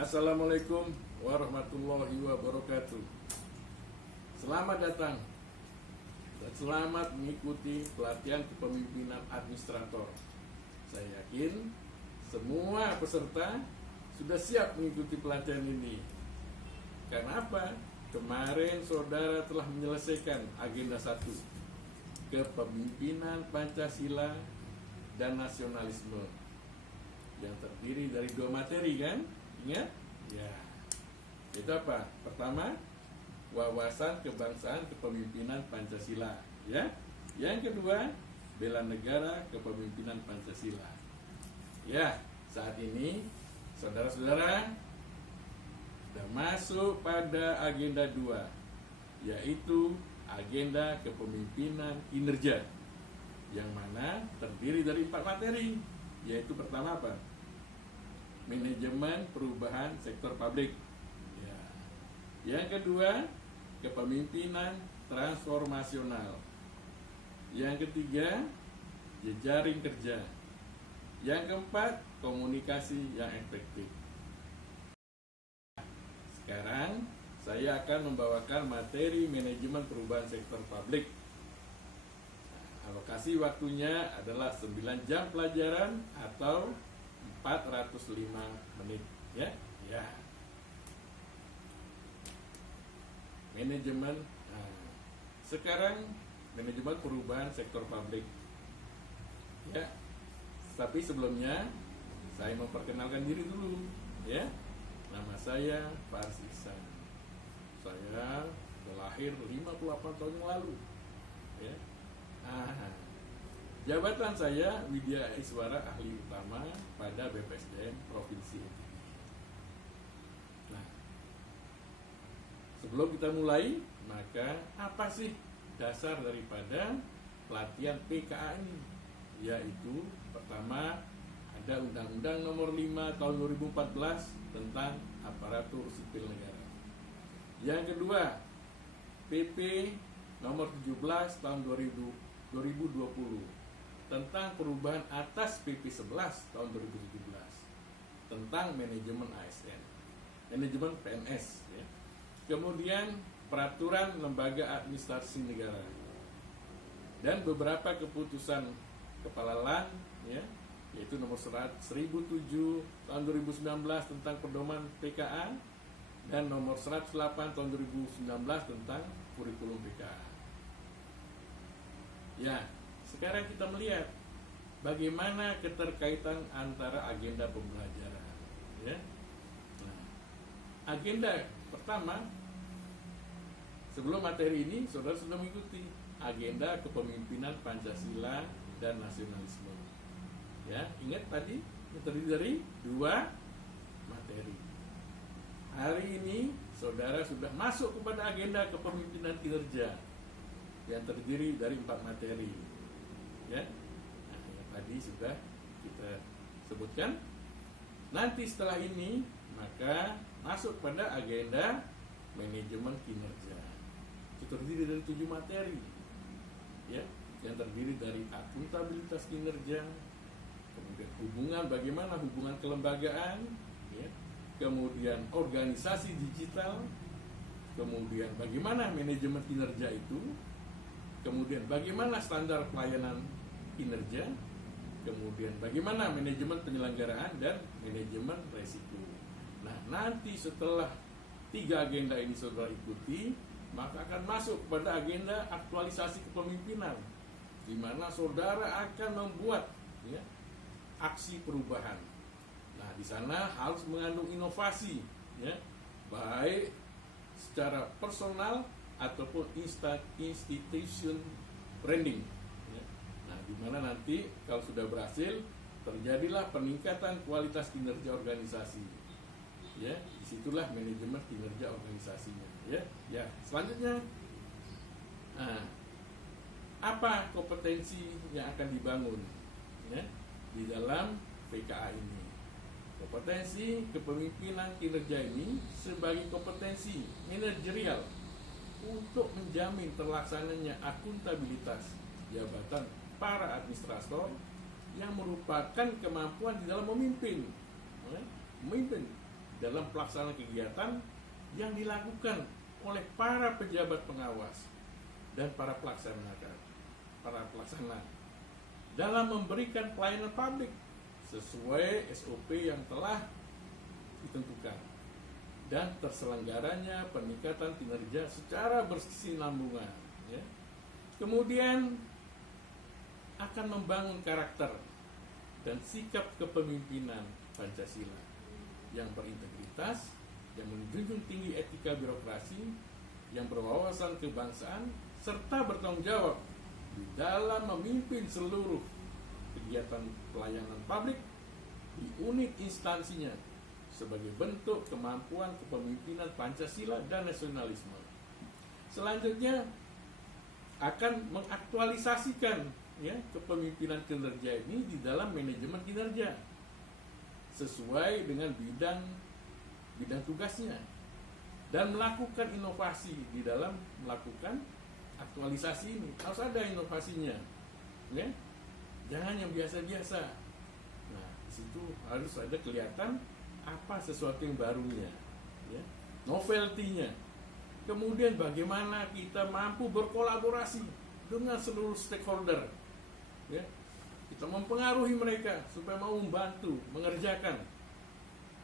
Assalamualaikum warahmatullahi wabarakatuh. Selamat datang dan selamat mengikuti pelatihan kepemimpinan administrator. Saya yakin semua peserta sudah siap mengikuti pelatihan ini. Karena apa? Kemarin saudara telah menyelesaikan agenda 1, kepemimpinan Pancasila dan nasionalisme, yang terdiri dari 2 materi, kan? Ingat? Ya. Itu apa? Pertama, wawasan kebangsaan kepemimpinan Pancasila, ya. Yang kedua, bela negara kepemimpinan Pancasila. Ya, saat ini saudara-saudara sudah masuk pada agenda 2, yaitu agenda kepemimpinan kinerja, yang mana terdiri dari 4 materi, yaitu pertama apa? Manajemen perubahan sektor publik. Ya. Yang kedua, kepemimpinan transformasional. Yang ketiga, jejaring kerja. Yang keempat, komunikasi yang efektif. Sekarang saya akan membawakan materi manajemen perubahan sektor publik. Alokasi waktunya adalah 9 jam pelajaran atau 405 menit, ya. Ya. Manajemen. Sekarang manajemen perubahan sektor publik. Ya. Tapi sebelumnya saya memperkenalkan diri dulu, ya. Nama saya Fars Ihsan. Saya lahir 58 tahun yang lalu, ya. Jabatan saya Widya Iswara, ahli utama pada BPSDM Provinsi NTB. Nah, sebelum kita mulai, maka apa sih dasar daripada pelatihan PKA ini? Yaitu pertama, ada Undang-Undang Nomor 5 Tahun 2014 tentang aparatur sipil negara. Yang kedua, PP Nomor 17 Tahun 2020 tentang perubahan atas PP 11 tahun 2017 tentang manajemen ASN, manajemen PNS, ya. Kemudian peraturan lembaga administrasi negara dan beberapa keputusan kepala LAN, ya, yaitu nomor 1007 tahun 2019 tentang pedoman PKA dan nomor 108 tahun 2019 tentang kurikulum PKA. Ya, sekarang kita melihat bagaimana keterkaitan antara agenda pembelajaran, ya. Nah, agenda pertama, sebelum materi ini saudara sudah mengikuti agenda kepemimpinan Pancasila dan nasionalisme. Ya, ingat tadi yang terdiri dari 2 materi. Hari ini saudara sudah masuk kepada agenda kepemimpinan kinerja yang terdiri dari 4 materi. Ya, nah, yang tadi sudah kita sebutkan. Nanti setelah ini maka masuk pada agenda manajemen kinerja. Itu terdiri dari 7 materi, ya, yang terdiri dari akuntabilitas kinerja, kemudian bagaimana hubungan kelembagaan, ya, kemudian organisasi digital, kemudian bagaimana manajemen kinerja itu, kemudian bagaimana standar pelayanan kinerja, kemudian bagaimana manajemen penyelenggaraan dan manajemen resiko. Nah, nanti setelah 3 agenda ini saudara ikuti, maka akan masuk pada agenda aktualisasi kepemimpinan, di mana saudara akan membuat, ya, aksi perubahan. Nah, di sana harus mengandung inovasi, ya, baik secara personal ataupun institution branding. Ya. Nah, di mana nanti kalau sudah berhasil terjadilah peningkatan kualitas kinerja organisasi. Ya, disitulah manajemen kinerja organisasinya. Ya, ya. Selanjutnya, nah, apa kompetensi yang akan dibangun, ya, di dalam PKA ini? Kompetensi kepemimpinan kinerja ini sebagai kompetensi manajerial untuk menjamin terlaksananya akuntabilitas jabatan para administrator yang merupakan kemampuan di dalam memimpin dalam pelaksanaan kegiatan yang dilakukan oleh para pejabat pengawas dan para pelaksana dalam memberikan pelayanan publik sesuai SOP yang telah ditentukan dan terselenggaranya peningkatan kinerja secara berkesinambungan, ya. Kemudian akan membangun karakter dan sikap kepemimpinan Pancasila yang berintegritas, yang menjunjung tinggi etika birokrasi, yang berwawasan kebangsaan, serta bertanggung jawab di dalam memimpin seluruh kegiatan pelayanan publik di unit instansinya sebagai bentuk kemampuan kepemimpinan Pancasila dan nasionalisme. Selanjutnya akan mengaktualisasikan, ya, kepemimpinan kinerja ini di dalam manajemen kinerja sesuai dengan bidang tugasnya dan melakukan inovasi di dalam melakukan aktualisasi ini. Harus ada inovasinya, ya. Jangan yang biasa-biasa. Nah, di situ harus ada kelihatan apa sesuatu yang barunya, ya, novelty-nya. Kemudian bagaimana kita mampu berkolaborasi dengan seluruh stakeholder, ya. Kita mempengaruhi mereka supaya mau membantu mengerjakan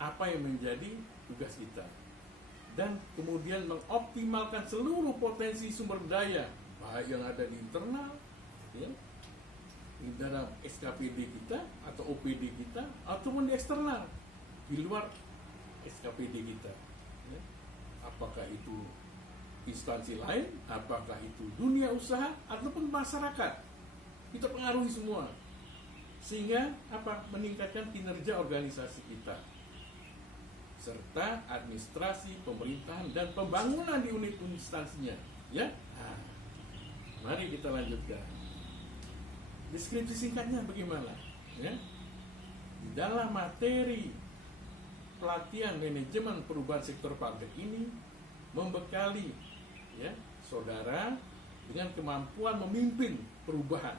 apa yang menjadi tugas kita, dan kemudian mengoptimalkan seluruh potensi sumber daya baik yang ada di internal, ya, di dalam SKPD kita atau OPD kita, ataupun di eksternal di luar SKPD kita, ya. Apakah itu instansi lain, apakah itu dunia usaha ataupun masyarakat, kita pengaruhi semua sehingga meningkatkan kinerja organisasi kita serta administrasi pemerintahan dan pembangunan di unit instansinya, ya. Nah, mari kita lanjutkan. Deskripsi singkatnya bagaimana, ya? Di dalam materi pelatihan manajemen perubahan sektor publik ini membekali, ya, saudara dengan kemampuan memimpin perubahan,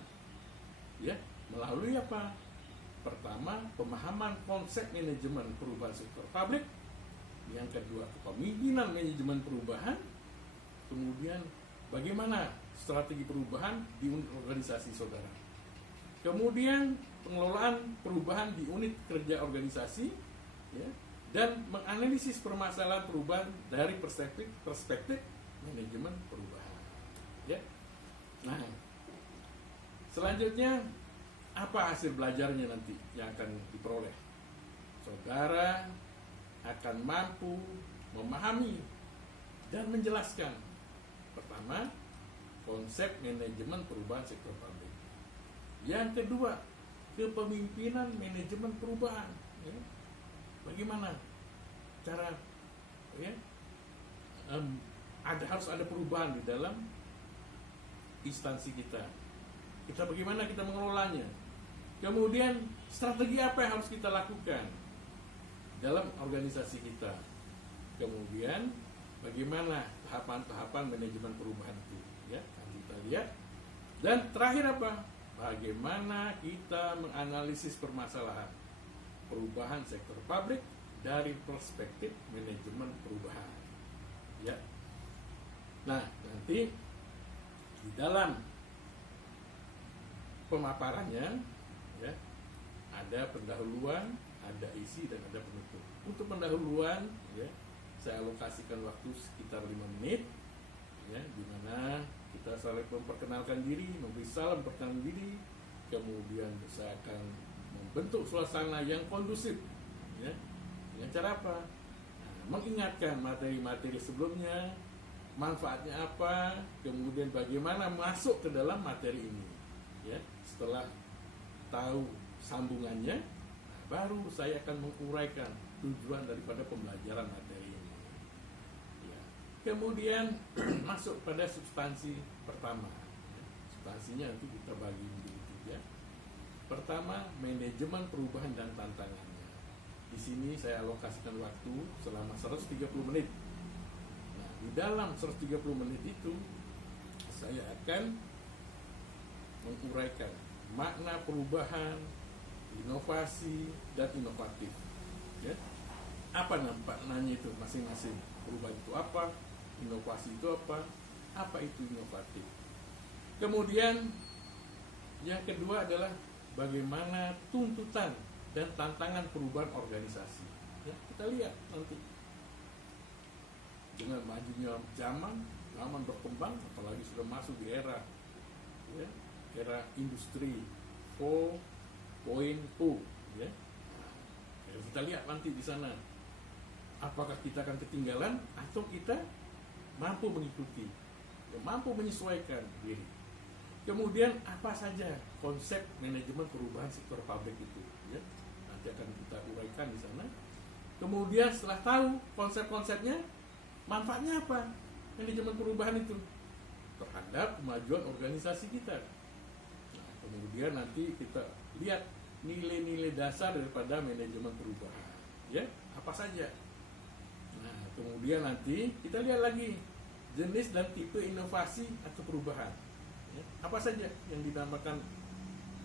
ya, melalui apa? Pertama, pemahaman konsep manajemen perubahan sektor publik. Yang kedua, kepemimpinan manajemen perubahan. Kemudian, bagaimana strategi perubahan di unit organisasi saudara. Kemudian, pengelolaan perubahan di unit kerja organisasi, ya, dan menganalisis permasalahan perubahan dari perspektif manajemen perubahan, ya. Nah, selanjutnya apa hasil belajarnya nanti yang akan diperoleh? Saudara akan mampu memahami dan menjelaskan, pertama, konsep manajemen perubahan sektor publik. Yang kedua, kepemimpinan manajemen perubahan, ya. Bagaimana cara, ya, harus ada perubahan di dalam instansi kita. Bagaimana kita mengelolanya. Kemudian strategi apa yang harus kita lakukan dalam organisasi kita. Kemudian bagaimana tahapan-tahapan manajemen perubahan itu, ya, kita lihat. Dan terakhir apa? Bagaimana kita menganalisis permasalahan perubahan sektor publik dari perspektif manajemen perubahan, ya. Nah, nanti di dalam pemaparannya, ya, ada pendahuluan, ada isi, dan ada penutup. Untuk pendahuluan, ya, saya alokasikan waktu sekitar 5 menit, ya, di mana kita saling memperkenalkan diri, memberi salam perkenalan diri, kemudian saya akan membentuk suasana yang kondusif, ya, dengan cara apa? Nah, mengingatkan materi-materi sebelumnya, manfaatnya apa, kemudian bagaimana masuk ke dalam materi ini, ya. Setelah tahu sambungannya, baru saya akan menguraikan tujuan daripada pembelajaran materi ini, ya. Kemudian masuk pada substansi pertama, ya. Substansinya nanti kita bagi menjadi 3. Pertama, manajemen perubahan dan tantangannya. Di sini saya alokasikan waktu selama 130 menit. Nah, di dalam 130 menit itu saya akan menguraikan makna perubahan, inovasi, dan inovatif, ya. Apa nanya itu masing-masing? Perubahan itu apa? Inovasi itu apa itu inovatif? Kemudian yang kedua adalah bagaimana tuntutan dan tantangan perubahan organisasi. Ya, kita lihat nanti dengan majunya zaman berkembang, apalagi sudah masuk di era industri 4.0, ya. Nah, kita lihat nanti di sana apakah kita akan ketinggalan atau kita mampu mengikuti, mampu menyesuaikan diri. Kemudian apa saja konsep manajemen perubahan sektor pabrik itu, ya, nanti akan kita uraikan di sana. Kemudian setelah tahu konsep-konsepnya, manfaatnya apa manajemen perubahan itu terhadap kemajuan organisasi kita. Nah, kemudian nanti kita lihat nilai-nilai dasar daripada manajemen perubahan, ya, apa saja. Nah, kemudian nanti kita lihat lagi jenis dan tipe inovasi atau perubahan. Ya, apa saja yang dinamakan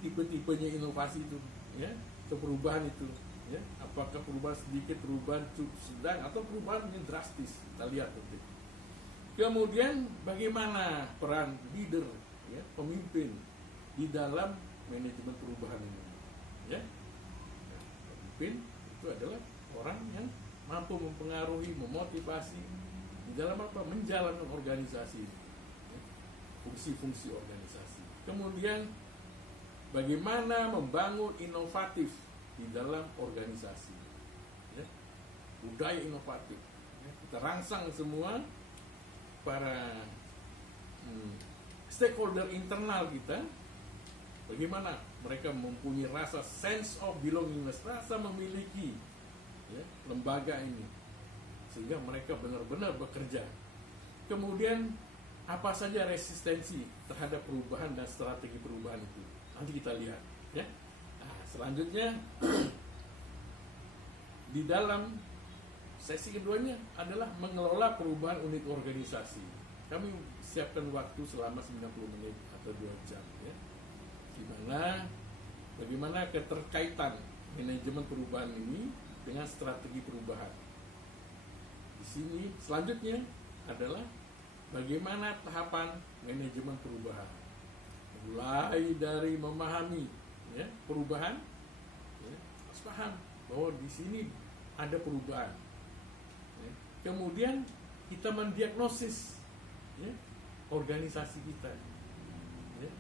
tipe-tipenya inovasi itu, ya, atau perubahan itu, ya, apakah perubahan sedikit, perubahan sedang, atau perubahan yang drastis. Kita lihat nanti. Kemudian bagaimana peran leader, ya, pemimpin di dalam manajemen perubahan ini, ya. Nah, pemimpin itu adalah orang yang mampu mempengaruhi, memotivasi di dalam apa? Menjalankan organisasi, ya, fungsi-fungsi organisasi. Kemudian bagaimana membangun inovatif di dalam organisasi, ya, budaya inovatif, ya, kita rangsang semua para stakeholder internal kita, bagaimana mereka mempunyai rasa sense of belongingness, rasa memiliki, ya, lembaga ini, sehingga mereka benar-benar bekerja. Kemudian apa saja resistensi terhadap perubahan dan strategi perubahan itu, nanti kita lihat, ya. Nah, selanjutnya di dalam sesi keduanya adalah mengelola perubahan unit organisasi. Kami siapkan waktu selama 90 menit atau 2 jam, ya, di mana bagaimana keterkaitan manajemen perubahan ini dengan strategi perubahan. Di sini selanjutnya adalah bagaimana tahapan manajemen perubahan, mulai dari memahami, ya, perubahan, ya, harus paham bahwa di sini ada perubahan, ya. Kemudian kita mendiagnosis, ya, organisasi kita, ya,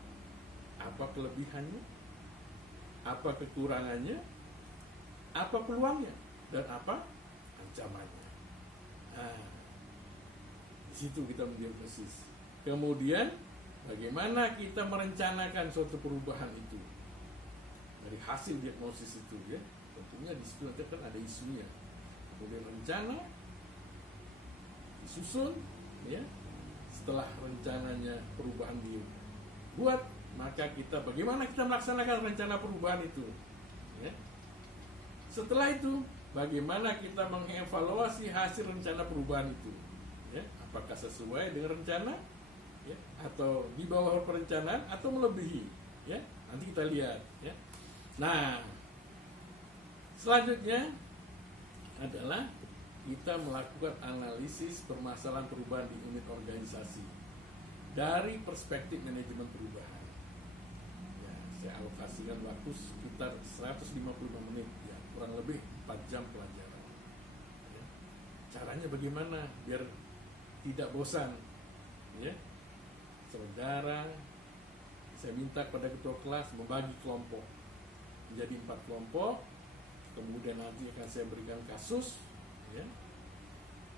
apa kelebihannya, apa kekurangannya, apa peluangnya, dan apa ancamannya. Nah, di situ kita mendiagnosis. Kemudian bagaimana kita merencanakan suatu perubahan itu dari hasil diagnosis itu, ya. Tentunya di situ nanti kan ada isunya. Kemudian rencana disusun, ya. Setelah rencananya perubahan dibuat, maka kita bagaimana kita melaksanakan rencana perubahan itu, ya. Setelah itu bagaimana kita mengevaluasi hasil rencana perubahan itu, ya. Apakah sesuai dengan rencana, ya, atau di bawah perencanaan, atau melebihi, ya. Nanti kita lihat, ya. Nah, selanjutnya adalah kita melakukan analisis permasalahan perubahan di unit organisasi dari perspektif manajemen perubahan. Ya, saya alokasikan waktu sekitar 155 menit, ya, kurang lebih 4 jam pelajaran. Ya. Caranya bagaimana biar tidak bosan, ya. Saudara, saya minta kepada ketua kelas membagi kelompok menjadi 4 kelompok. Kemudian nanti akan saya berikan kasus, ya.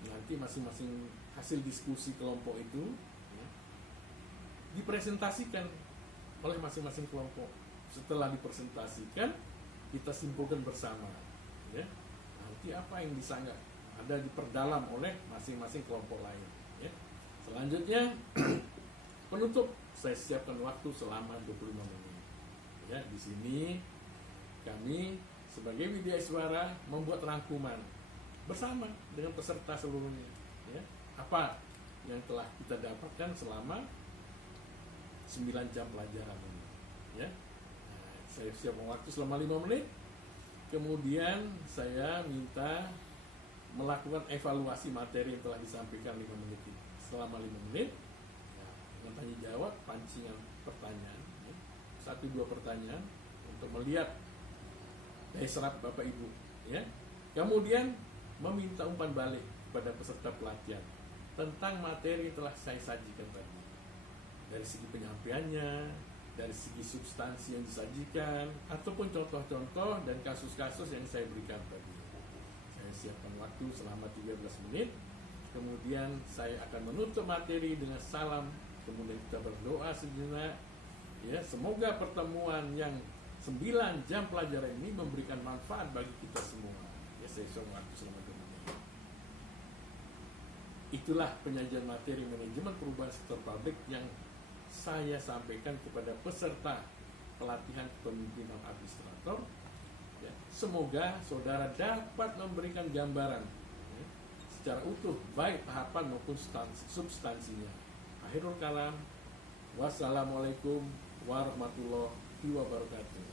Nanti masing-masing hasil diskusi kelompok itu, ya, dipresentasikan oleh masing-masing kelompok. Setelah dipresentasikan, kita simpulkan bersama, ya. Nanti apa yang disanggah ada diperdalam oleh masing-masing kelompok lain, ya. Selanjutnya penutup, saya siapkan waktu selama 25 menit. Ya, di sini kami sebagai Widya Iswara membuat rangkuman bersama dengan peserta seluruhnya, ya, apa yang telah kita dapatkan selama 9 jam pelajaran ini, ya. Nah, saya siapkan waktu selama 5 menit. Kemudian saya minta melakukan evaluasi materi yang telah disampaikan 5 menit ini. Selama 5 menit, ya, dengan tanya jawab, pancingan pertanyaan, ya, 1-2 pertanyaan untuk melihat daya serap Bapak Ibu, ya. Kemudian meminta umpan balik kepada peserta pelatihan tentang materi yang telah saya sajikan tadi, dari segi penyampaiannya, dari segi substansi yang disajikan, ataupun contoh-contoh dan kasus-kasus yang saya berikan tadi. Saya siapkan waktu selama 13 menit, kemudian saya akan menutup materi dengan salam, kemudian kita berdoa sejenak, ya, semoga pertemuan yang 9 jam pelajaran ini memberikan manfaat bagi kita semua. Ya, saya siapkan waktu selama 2 menit. Itulah penyajian materi manajemen perubahan sektor publik yang saya sampaikan kepada peserta pelatihan kepemimpinan administrator. Ya, semoga saudara dapat memberikan gambaran, ya, secara utuh, baik tahapan maupun substansinya. Akhirul kalam, wassalamualaikum warahmatullahi wabarakatuh.